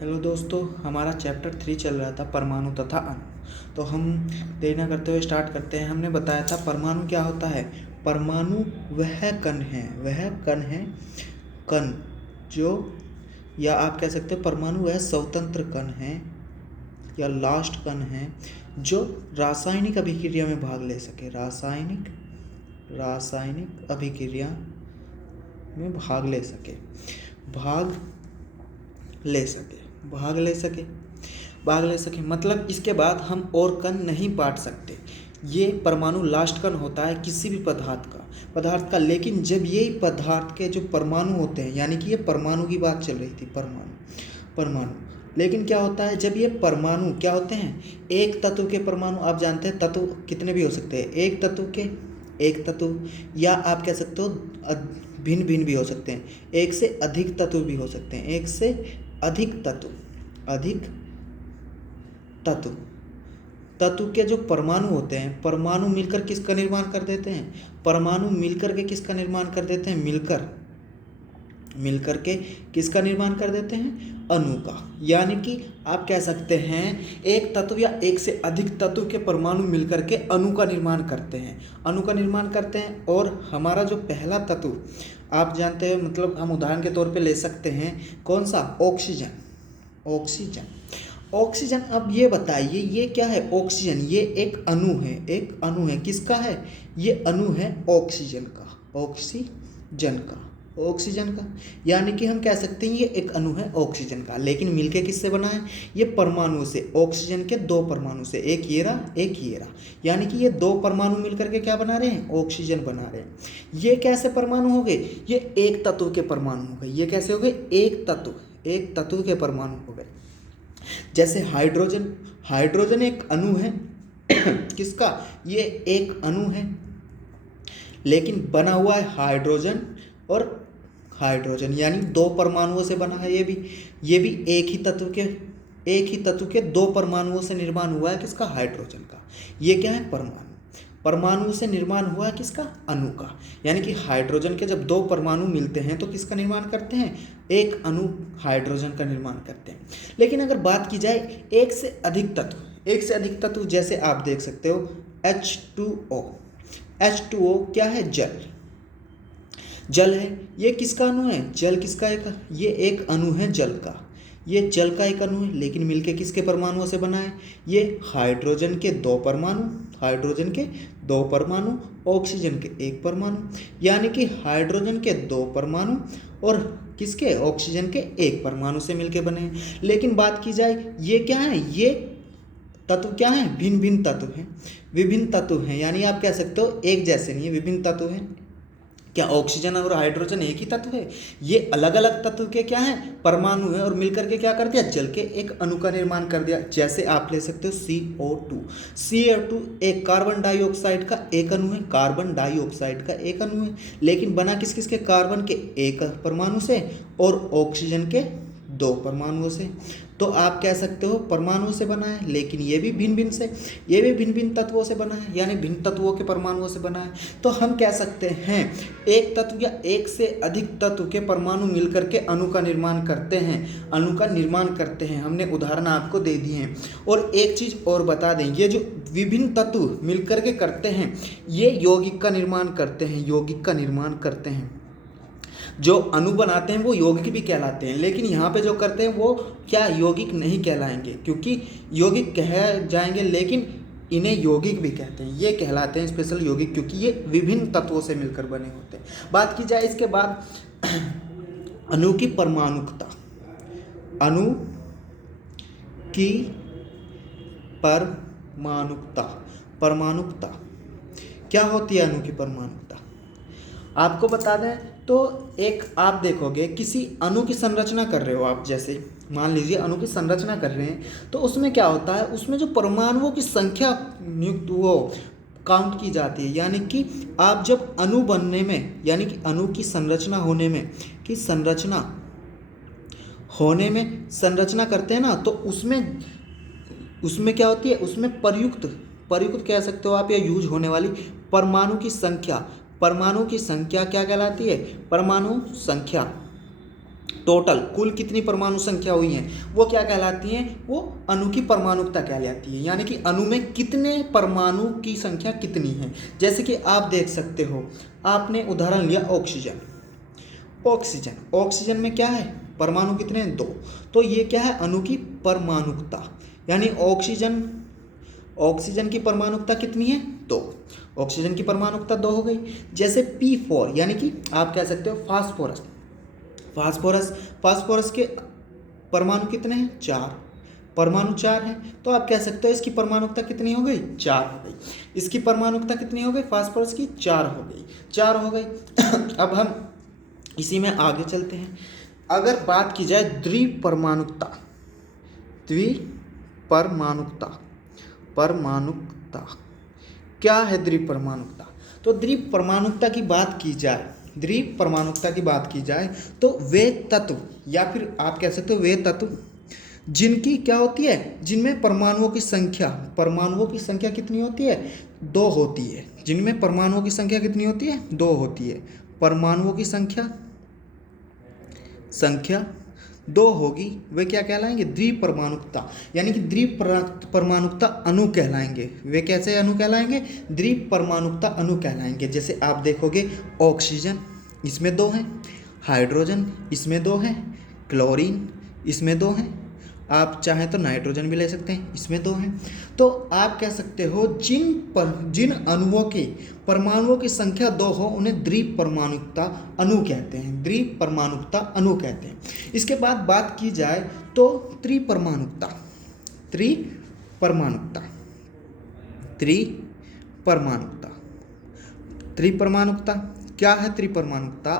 Hello दोस्तों, हमारा chapter 3 चल रहा था परमाणु तथा अणु। तो हम देरी न करते हुए स्टार्ट करते हैं। हमने बताया था परमाणु क्या होता है। परमाणु वह कण है कण जो, या आप कह सकते हो परमाणु वह स्वतंत्र कण है या लास्ट कण है जो रासायनिक अभिक्रिया में भाग ले सके। रासायनिक अभिक्रिया में भाग ले सके मतलब इसके बाद हम और कण नहीं बांट सकते। ये परमाणु लास्ट कण होता है किसी भी पदार्थ का। लेकिन जब ये पदार्थ के जो परमाणु होते हैं, यानी कि ये परमाणु की बात चल रही थी, परमाणु। लेकिन क्या होता है, जब ये परमाणु क्या होते हैं, एक तत्व के परमाणु। आप जानते हैं तत्व कितने भी हो सकते हैं, एक तत्व, या आप कह सकते हो भिन्न भिन्न भी हो सकते हैं, एक से अधिक तत्व भी हो सकते हैं, एक से अधिक तत्व के जो परमाणु होते हैं, परमाणु मिलकर किसका निर्माण कर देते हैं, मिलकर के किसका निर्माण कर देते हैं, अणु का। यानी कि आप कह सकते हैं एक तत्व या एक से अधिक तत्व के परमाणु मिलकर के अणु का निर्माण करते हैं। और हमारा जो पहला तत्व आप जानते हैं, मतलब हम उदाहरण के तौर पे ले सकते हैं, कौन सा, ऑक्सीजन। अब ये बताइए ये क्या है, ऑक्सीजन। ये एक अणु है किसका है, ये अणु है ऑक्सीजन का। यानी कि हम कह सकते हैं ये एक अणु है ऑक्सीजन का। लेकिन मिलके किससे बना है, ये परमाणु से, ऑक्सीजन के दो परमाणु से, एक ये रहा। यानी कि ये दो परमाणु मिलकर के क्या बना रहे हैं, ऑक्सीजन बना रहे हैं। ये कैसे परमाणु हो गए, ये एक तत्व के परमाणु हो गए। ये कैसे हो गए, एक तत्व के परमाणु हो गए। जैसे हाइड्रोजन एक अणु है किसका, ये एक अणु है, लेकिन बना हुआ है हाइड्रोजन और हाइड्रोजन, यानी दो परमाणुओं से बना है। ये भी एक ही तत्व के दो परमाणुओं से निर्माण हुआ है किसका, हाइड्रोजन का। ये क्या है, परमाणु से निर्माण हुआ है किसका, अणु का। यानी कि हाइड्रोजन के जब दो परमाणु मिलते हैं तो किसका निर्माण करते हैं, एक अणु हाइड्रोजन का निर्माण करते हैं। लेकिन अगर बात की जाए एक से अधिक तत्व, जैसे आप देख सकते हो H2O क्या है, जल है। ये किसका अणु है, जल किसका ये एक अणु है जल का। ये जल का एक अणु है, लेकिन मिलके किसके परमाणुओं से बना है, ये हाइड्रोजन के दो परमाणु, ऑक्सीजन के एक परमाणु। यानी कि हाइड्रोजन के दो परमाणु और किसके, ऑक्सीजन के एक परमाणु से मिलके बने हैं। लेकिन बात की जाए ये क्या है, ये तत्व क्या है, विभिन्न तत्व हैं। यानी आप कह सकते हो एक जैसे नहीं है, विभिन्न तत्व हैं। क्या ऑक्सीजन और हाइड्रोजन एक ही तत्व है, ये अलग अलग तत्व के क्या है, परमाणु है। और मिलकर के क्या कर दिया, जल के एक अणु का निर्माण कर दिया। जैसे आप ले सकते हो CO2 एक कार्बन डाइऑक्साइड का एक अणु है, लेकिन बना किस किस के, कार्बन के एक परमाणु से और ऑक्सीजन के दो परमाणुओं से। तो आप कह सकते हो परमाणु से बना है, लेकिन ये भी भिन्न तत्वों से बना है, यानी भिन्न तत्वों के परमाणुओं से बना है। तो हम कह सकते हैं एक तत्व या एक से अधिक तत्व के परमाणु मिलकर के अणु का निर्माण करते हैं। हमने उदाहरण आपको दे दिए हैं। और एक चीज़ और बता दें, ये जो विभिन्न तत्व मिलकर के करते हैं, ये यौगिक का निर्माण करते हैं। जो अणु बनाते हैं वो यौगिक भी कहलाते हैं, लेकिन यहाँ पे जो करते हैं वो क्या, यौगिक नहीं कहलाएंगे, क्योंकि यौगिक कह जाएंगे लेकिन इन्हें यौगिक भी कहते हैं। ये कहलाते हैं स्पेशल यौगिक, क्योंकि ये विभिन्न तत्वों से मिलकर बने होते हैं। बात की जाए इसके बाद अणु की परमाणुकता क्या होती है, अणु की परमाणुकता आपको बता दें तो एक आप देखोगे किसी अणु की संरचना कर रहे हो आप, जैसे मान लीजिए अणु की संरचना कर रहे हैं, तो उसमें क्या होता है, उसमें जो परमाणुओं की संख्या नियुक्त वो काउंट की जाती है। यानी कि आप जब अणु बनने में, यानी कि अणु की संरचना होने में संरचना करते हैं ना, तो उसमें क्या होती है, उसमें प्रयुक्त कह सकते हो आप, या यूज होने वाली परमाणु की संख्या क्या कहलाती है, परमाणु संख्या टोटल कुल कितनी परमाणु संख्या हुई है वो क्या कहलाती है, वो अणु की परमाणुकता कहलाती है, यानी कि अणु में कितने परमाणु की संख्या कितनी है। जैसे कि आप देख सकते हो, आपने उदाहरण लिया ऑक्सीजन। ऑक्सीजन ऑक्सीजन में क्या है, परमाणु कितने हैं, 2। तो ये क्या है, अणु की परमाणुकता, यानी ऑक्सीजन ऑक्सीजन की परमाणुकता कितनी है, 2। ऑक्सीजन की परमाणुकता 2 हो गई। जैसे P4 यानी कि आप कह सकते हो फास्फोरस। फास्फोरस के परमाणु कितने हैं, 4। परमाणु 4 है, तो आप कह सकते हो इसकी परमाणुकता कितनी हो गई, 4 हो गई। इसकी परमाणुकता कितनी हो गई, फास्फोरस की 4 हो गई, 4 हो गई। अब हम इसी में आगे चलते हैं। अगर बात की जाए द्विपरमाणुकता, परमाणुकता क्या है द्विपरमाणुकता। तो द्विपरमाणुकता की बात की जाए तो वे तत्व, या फिर आप कह सकते हो वे तत्व जिनकी क्या होती है, जिनमें परमाणुओं की संख्या कितनी होती है, 2 होती है। जिनमें परमाणुओं की संख्या कितनी होती है, 2 होती है। परमाणुओं की संख्या 2 होगी, वे क्या कहलाएंगे, द्विपरमाणुकता, यानी कि द्विपरमाणुकता अणु कहलाएंगे। वे कैसे अणु कहलाएंगे, द्विपरमाणुकता अणु कहलाएंगे। जैसे आप देखोगे ऑक्सीजन, इसमें 2 हैं। हाइड्रोजन, इसमें 2 हैं। क्लोरीन, इसमें 2 हैं। आप चाहें तो नाइट्रोजन भी ले सकते हैं, इसमें 2 हैं। तो आप कह सकते हो जिन अणुओं के परमाणुओं की संख्या 2 हो उन्हें द्विपरमाणुकता अणु कहते हैं, द्विपरमाणुकता अणु कहते हैं। इसके बाद बात की जाए तो त्रिपरमाणुकता क्या है, त्रिपरमाणुकता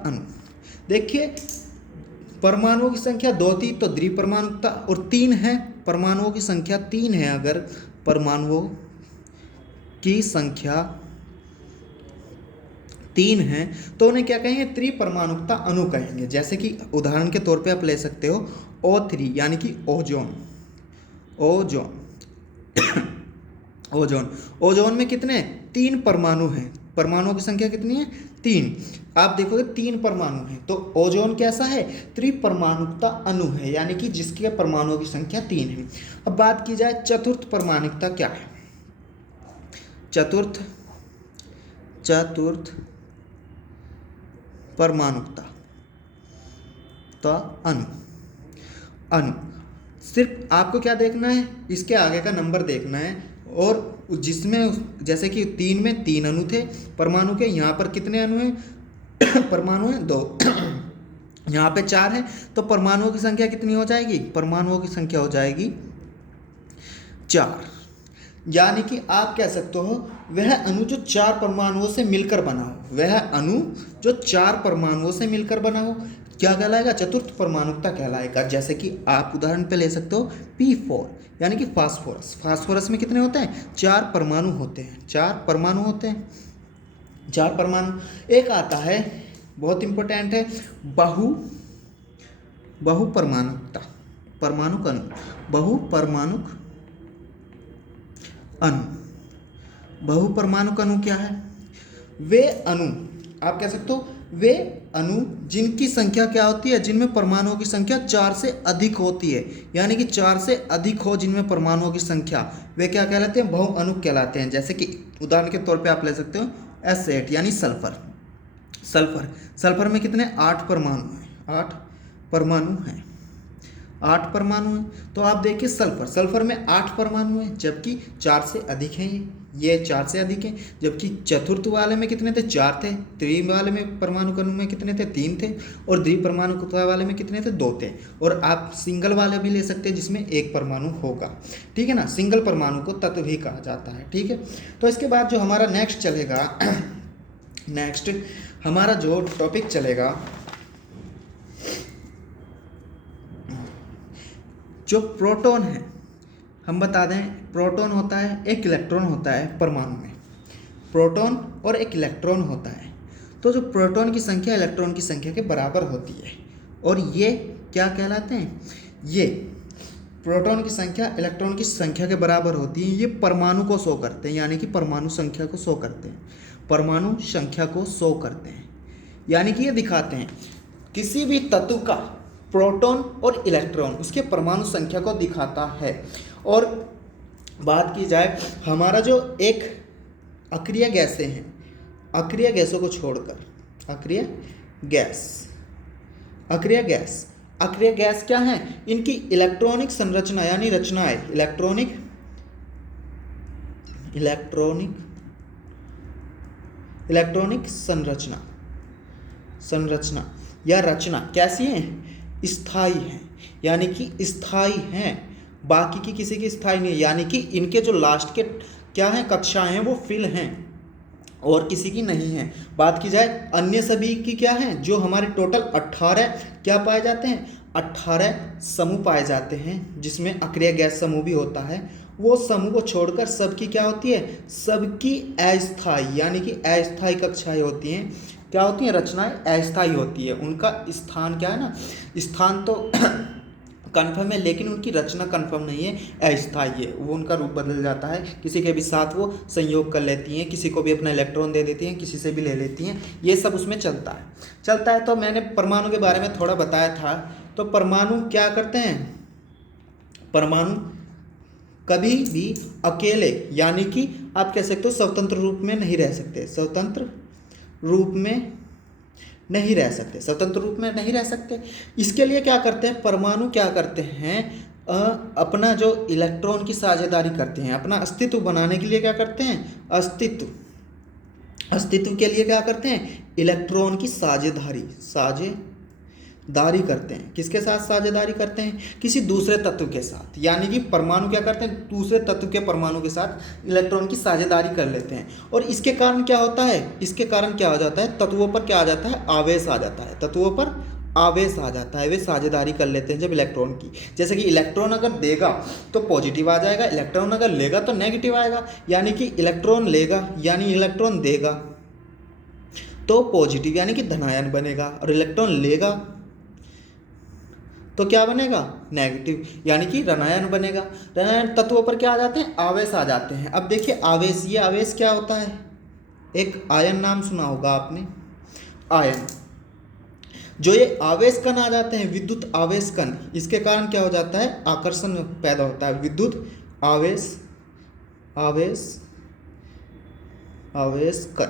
अणु। देखिए, परमाणुओं की संख्या 2 थी तो द्विपरमाणुकता, और 3 है, परमाणुओं की संख्या 3 है। अगर परमाणुओं की संख्या 3 है तो उन्हें क्या कहेंगे, त्रिपरमाणुकता अणु कहेंगे। जैसे कि उदाहरण के तौर पे आप ले सकते हो O3 यानी कि ओजोन में कितने, 3 परमाणु हैं। परमाणुओं की संख्या कितनी है, 3। आप देखोगे 3 परमाणु हैं, तो ओजोन कैसा है, त्रिपरमाणुकता अणु है, यानी कि जिसके परमाणुओं की संख्या 3 है। अब बात की जाए चतुर्थ परमाणुकता क्या है, चतुर्थ परमाणुकता तो अणु सिर्फ आपको क्या देखना है, इसके आगे का नंबर देखना है। और जिसमें जैसे कि 3 में 3 अणु थे परमाणु के, यहाँ पर कितने अणु हैं, परमाणु हैं 2। यहाँ पे 4 है, तो परमाणुओं की संख्या कितनी हो जाएगी, परमाणुओं की संख्या हो जाएगी 4। यानी कि आप कह सकते हो वह अणु जो 4 परमाणुओं से मिलकर बना हो, क्या कहलाएगा, चतुर्थ परमाणुकता कहलाएगा। जैसे कि आप उदाहरण पे ले सकते हो P4 यानी कि फास्फोरस में कितने होते हैं, 4 परमाणु होते हैं। 4 परमाणु। एक आता है, बहुत इंपॉर्टेंट है, बहुपरमाणुकता बहुपरमाणुक अणु क्या है, वे अणु, आप कह सकते हो वे अणु जिनकी संख्या क्या होती है, जिनमें परमाणुओं की संख्या 4 से अधिक होती है, यानी कि 4 से अधिक हो जिनमें परमाणुओं की संख्या, वे क्या कहलाते हैं, बहुअणु कहलाते हैं। जैसे कि उदाहरण के तौर पे आप ले सकते हो S8 यानी सल्फर में कितने, 8 परमाणु हैं। तो आप देखिए सल्फर में 8 परमाणु हैं, जबकि 4 से अधिक हैं, ये 4 से अधिक हैं। जबकि चतुर्थ वाले में कितने थे, 4 थे। त्रि वाले में परमाणु अणु में कितने थे, 3 थे। और द्विपरमाणुकता वाले में कितने थे, 2 थे। और आप सिंगल वाले भी ले सकते हैं जिसमें 1 परमाणु होगा, ठीक है ना। सिंगल परमाणु को तत्व भी कहा जाता है, ठीक है। तो इसके बाद जो हमारा नेक्स्ट हमारा जो टॉपिक चलेगा, जो प्रोटॉन है, हम बता दें प्रोटॉन होता है, एक इलेक्ट्रॉन होता है परमाणु में, प्रोटॉन और एक इलेक्ट्रॉन होता है। तो जो प्रोटॉन की संख्या इलेक्ट्रॉन की संख्या के बराबर होती है, और ये क्या कहलाते हैं, ये प्रोटॉन की संख्या इलेक्ट्रॉन की संख्या के बराबर होती है। ये परमाणु को शो करते हैं, यानी कि परमाणु संख्या को शो करते हैं। यानी कि ये दिखाते हैं किसी भी तत्व का प्रोटॉन और इलेक्ट्रॉन उसके परमाणु संख्या को दिखाता है। और बात की जाए हमारा जो एक अक्रिय गैसें हैं, अक्रिय गैसों को छोड़कर, अक्रिय गैस क्या है, इनकी इलेक्ट्रॉनिक संरचना यानी रचनाएं, इलेक्ट्रॉनिक संरचना या रचना कैसी है, स्थायी है, यानी कि स्थायी हैं, बाकी की किसी की स्थायी नहीं है, यानी कि इनके जो लास्ट के क्या हैं कक्षाएं हैं वो फिल हैं और किसी की नहीं है। बात की जाए अन्य सभी की क्या है, जो हमारे टोटल 18 क्या पाए जाते हैं, 18 समूह पाए जाते हैं, जिसमें अक्रिय गैस समूह भी होता है। वो समूह को छोड़कर सबकी क्या होती है, सबकी अस्थायी यानी कि अस्थायी कक्षाएं होती हैं। क्या होती हैं, रचनाएं अस्थायी होती है। उनका स्थान क्या है ना, स्थान तो कन्फर्म है लेकिन उनकी रचना कन्फर्म नहीं है, अस्थायी है। वो उनका रूप बदल जाता है, किसी के भी साथ वो संयोग कर लेती हैं, किसी को भी अपना इलेक्ट्रॉन दे देती हैं, किसी से भी ले लेती हैं, ये सब उसमें चलता है। तो मैंने परमाणु के बारे में थोड़ा बताया था। तो परमाणु क्या करते हैं, परमाणु कभी भी अकेले यानी कि आप कह सकते हो स्वतंत्र रूप में नहीं रह सकते, स्वतंत्र रूप में नहीं रह सकते। इसके लिए क्या करते हैं, परमाणु क्या करते हैं, अपना जो इलेक्ट्रॉन की साझेदारी करते हैं, अपना अस्तित्व बनाने के लिए क्या करते हैं, अस्तित्व के लिए क्या करते हैं, इलेक्ट्रॉन की साझेदारी करते हैं। किसके साथ साझेदारी करते हैं, किसी दूसरे तत्व के साथ। यानी कि परमाणु क्या करते हैं, दूसरे तत्व के परमाणु के साथ इलेक्ट्रॉन की साझेदारी कर लेते हैं। और इसके कारण क्या होता है, क्या हो जाता है, तत्वों पर क्या आ जाता है, आवेश आ जाता है, तत्वों पर आवेश आ जाता है। वे साझेदारी कर लेते हैं जब इलेक्ट्रॉन की। जैसे कि इलेक्ट्रॉन अगर देगा तो पॉजिटिव आ जाएगा, इलेक्ट्रॉन अगर लेगा तो नेगेटिव आएगा। यानी कि इलेक्ट्रॉन लेगा यानी इलेक्ट्रॉन देगा तो पॉजिटिव यानी कि धनायन बनेगा, और इलेक्ट्रॉन लेगा तो क्या बनेगा, नेगेटिव यानी कि ऋणायन बनेगा। ऋणायन तत्वों पर क्या आ जाते हैं, आवेश आ जाते हैं। अब देखिए आवेश, ये आवेश क्या होता है, एक आयन नाम सुना होगा आपने, आयन। जो ये आवेश कण आ जाते हैं, विद्युत आवेश कण, इसके कारण क्या हो जाता है, आकर्षण पैदा होता है। विद्युत आवेश कण,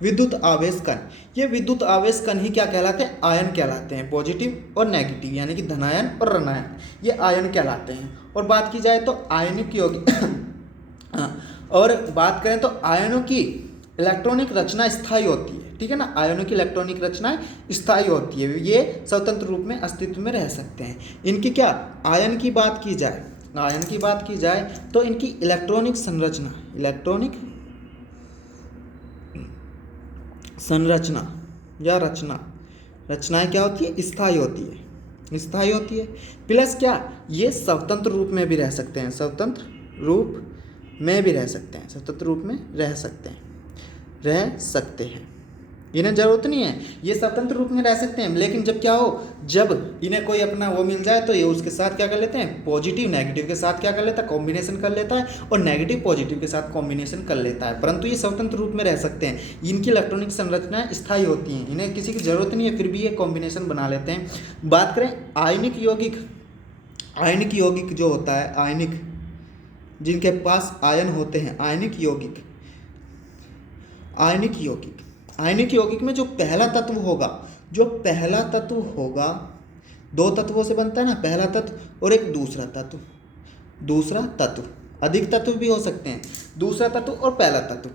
विद्युत आवेश कण, ये विद्युत आवेश कण ही क्या कहलाते हैं, आयन कहलाते हैं। पॉजिटिव और नेगेटिव यानी कि धनायन और ऋणायन, ये आयन कहलाते हैं। और बात की जाए तो आयनिक यौगिक और बात करें तो आयनों की इलेक्ट्रॉनिक रचना स्थायी होती है, ठीक है ना। आयनों की इलेक्ट्रॉनिक रचना स्थायी होती है, ये स्वतंत्र रूप में अस्तित्व में रह सकते हैं। इनकी क्या, आयन की बात की जाए तो इनकी इलेक्ट्रॉनिक संरचना या रचनाएं क्या होती है, स्थायी होती है। प्लस क्या, ये स्वतंत्र रूप में भी रह सकते हैं, स्वतंत्र रूप में रह सकते हैं। इन्हें जरूरत नहीं है, ये स्वतंत्र रूप में रह सकते हैं, लेकिन जब क्या हो, जब इन्हें कोई अपना वो मिल जाए तो ये उसके साथ क्या कर लेते हैं, पॉजिटिव नेगेटिव के साथ क्या कर लेता है, कॉम्बिनेशन कर लेता है, और नेगेटिव पॉजिटिव के साथ कॉम्बिनेशन कर लेता है। परंतु ये स्वतंत्र रूप में रह सकते हैं, इनकी इलेक्ट्रॉनिक संरचनाएं स्थायी होती हैं, इन्हें किसी की जरूरत नहीं है, फिर भी ये कॉम्बिनेशन बना लेते हैं। बात करें आयनिक यौगिक जो होता है, आयनिक जिनके पास आयन होते हैं, आयनिक यौगिक में जो पहला तत्व होगा, दो तत्वों से बनता है ना, पहला तत्व और एक दूसरा तत्व, अधिक तत्व भी हो सकते हैं, दूसरा तत्व और पहला तत्व।